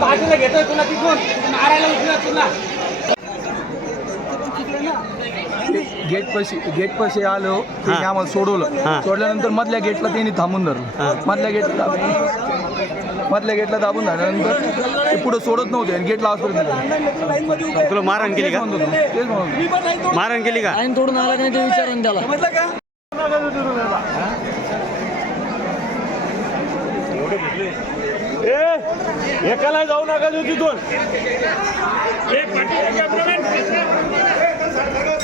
बाजूला घेतोय तुला तिथून मारायला उठला तुला गेट पशी आलो त्यांनी आम्हाला सोडवलं सोडल्यानंतर मधल्या गेटला त्यांनी थांबून धरलं मधल्या गेटला दाबून झाल्यानंतर ते पुढे सोडत नव्हते आणि गेटला आसपर्यंत तुला मारहाण केली का? तेच म्हणून मारहाण केली का? आईन तोडून आला नाही ते विचारून त्याला एकाला जाऊ नका तिथून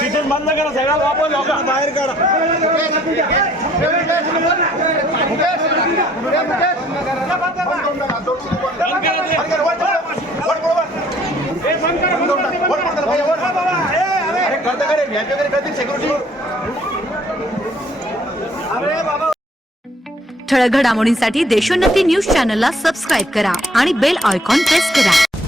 तिथून बंद करा सगळ्या वापर लोक बाहेर काढा ठळक घडामोडींसाठी देशोन्नती न्यूज चॅनलला सबस्क्राईब करा आणि बेल आयकॉन प्रेस करा।